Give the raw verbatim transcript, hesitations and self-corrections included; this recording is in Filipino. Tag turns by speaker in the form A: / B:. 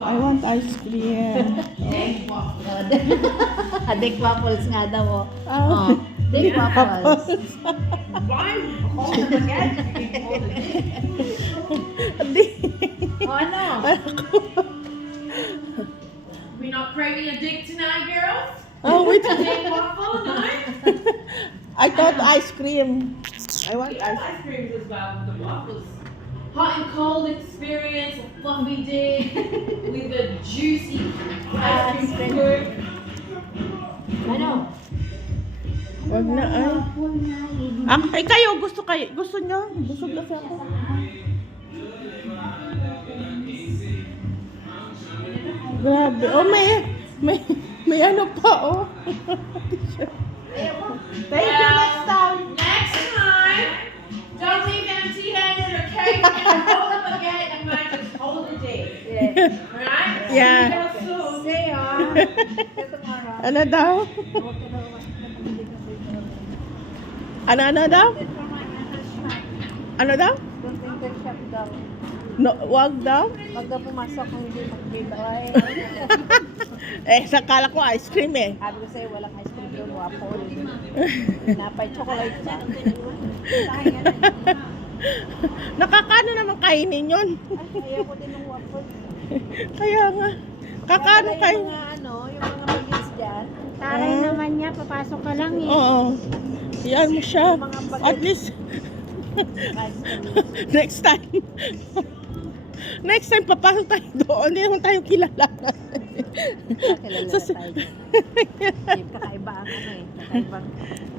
A: I want ice cream.
B: Adik waffles nga daw. Oh.
A: Oh.
B: Oh, Dick waffles.
C: Why hold them again?
B: O ano?
C: We not craving a dick tonight, girls?
A: Oh, wait.
C: A dick waffle, no?
A: I thought ice cream. I want
C: Yeah,
A: ice
C: ice cream as well with the waffles. Hot and cold experience, a fluffy dick with a juicy ice cream scoop.
B: Ano?
A: Wag na ay. Ah, ay kayo, gusto kayo. Gusto nyo? Busog kasi ako. Grabe. Oh, may, may, may ano pa, oh. Thank you, next time.
C: Next time, don't leave empty-handed or carry it and hold up again and might just hold a dick.
B: Yeah.
C: Alright?
A: Yeah.
C: See you soon.
B: Say ah. See tomorrow.
A: Ano daw? Ano, ano daw? Ano daw?
B: Don't enter shop daw.
A: No, wag daw?
B: Pag daw pumasok kung hindi mag-giveaway.
A: Eh, sakala ko ice cream eh.
B: Sabi ko sa'yo, walang ice cream doon, waffle. Napay chocolate pa. Sayang yan.
A: Nakakano naman kainin yun?
B: Ay, ayaw ko din ng waffle.
A: Kaya nga. Kakano
B: Kaya
A: kayo?
B: Yung mga ano, yung mga bagets dyan.
D: Taray
A: Ah.
D: naman niya, papasok ka lang eh.
A: Oo. Yan mo siya.
B: Yung mga bagets.
A: At least,
B: Ice cream.
A: next time. Next time, papasok tayo doon. Hindi naman tayo kilala.
B: Kilala na
A: Sa-
B: tayo. Kakaiba ang ano eh. Kakaibang